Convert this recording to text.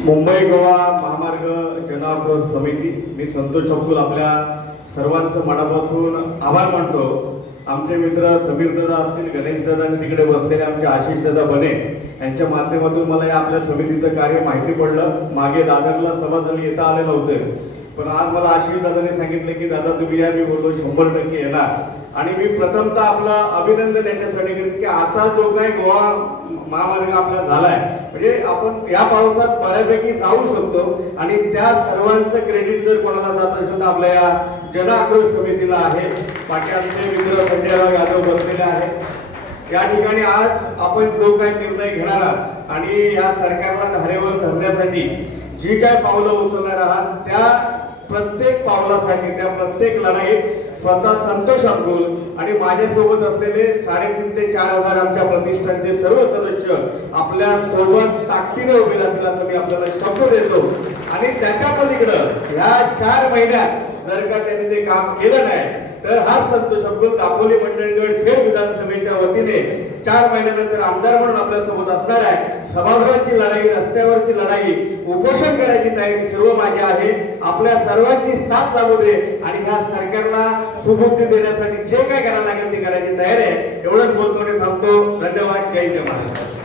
मुंबई गोवा महामार्ग जनआक्रोश समिती, मी संतोष शब्दूल आपल्या सर्वांचं मनापासून आभार मानतो। आमचे मित्र समीर दादा असतील, गणेश दादा आणि तिकडे बसलेले आमचे आशिष दादा बने यांच्या माध्यमातून मला या आपल्या समितीचं कार्य माहिती पडलं। मागे दादरला सभा झाली, येता आले नव्हते, पण आज मला आशिष दादाने सांगितलं की दादा तुम्ही या। मी बोललो 100% येणार। आणि मी प्रथमतः आपलं अभिनंदन याच्यासाठी करेन की आता जो काही गोवा महामार्ग आपला झालाय, म्हणजे आपण या पावसात बऱ्यापैकी जाऊ शकतो आणि त्या सर्वांचं क्रेडिट जर कोणाला जात असेल तर आपल्या या जनआक्रोश समितीला आहे। बाकी आमचे मित्र संजयराव यादव बसलेले आहेत या ठिकाणी। आज आपण जो काही निर्णय घेणार आहात आणि या सरकारला धारेवर धरण्यासाठी जी काय पावलं उचलणार आहात, त्या प्रत्येक पावलासाठी, त्या प्रत्येक लढाईत स्वतः संतोष अब्दुल आणि माझ्यासोबत असलेले 3,500 ते 4,000 आमच्या प्रतिष्ठानचे सर्व सदस्य आपल्या सोबत ताकदीने उभे राहतील असं मी आपल्याला शब्द देतो। आणि त्याच्या पलीकडे ह्या 4 महिन्यात जर का त्यांनी ते काम केलं नाही तर हा संतोष अब्दुल दापोली मंडळगड खेड विधानसभेच्या वतीने 4 महिन्यानंतर आमदार म्हणून आपल्या सोबत असणार आहे। सभागृहाची लढाई, रस्त्यावरची लढाई, उपोषण करायची तयारी सर्व माझी आहे। आपल्या सर्वांची साथ लागू दे आणि ह्या सरकारला सुबुद्धी देण्यासाठी जे काय करायला लागेल ते करायची तयारी आहे। एवढंच बोलतो आणि थांबतो। धन्यवाद। जय जय महाराष्ट्र।